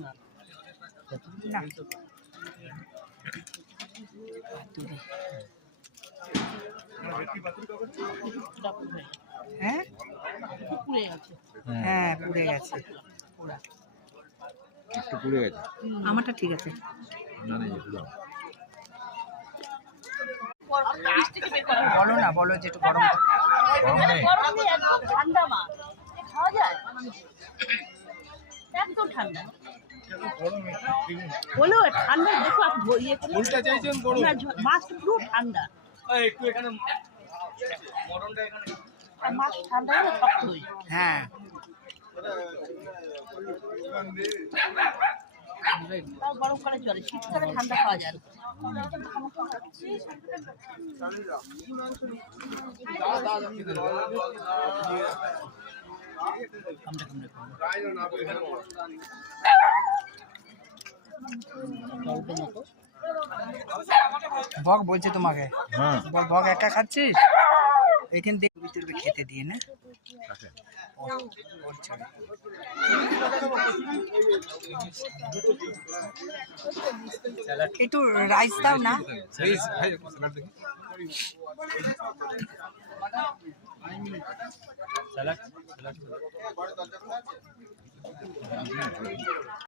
না হ্যাঁ হ্যাঁ পুড়ে গেছে একটু পুড়ে গেছে। আমারটা ঠিক আছে। না না একটু দাও। বলো না, বলো যে একটু গরম গরম নেই। ঠান্ডা মাছ খাওয়া যায় একদম ঠান্ডা বলো ঠান্ডা দেখো আপনি ইয়ে উল্টা চাইছেন বড় মাছ পুরো ঠান্ডা একটু এখানে মরণটা এখানে আর মাছ ঠান্ডা হলে শক্ত হয়ে যায়। হ্যাঁ তাও গরমকালে চলে শীতকালে ঠান্ডা খাওয়া যায় না। বক বলছে তোমাকে, হ্যাঁ বক একা খাচ্ছিস এখান থেকে ভিতরে খেতে দিয়ে না কাকে? ওর ছেলে। একটু রাইস দাও না। প্লিজ ভাই স্যালাড দেখি। Salad salad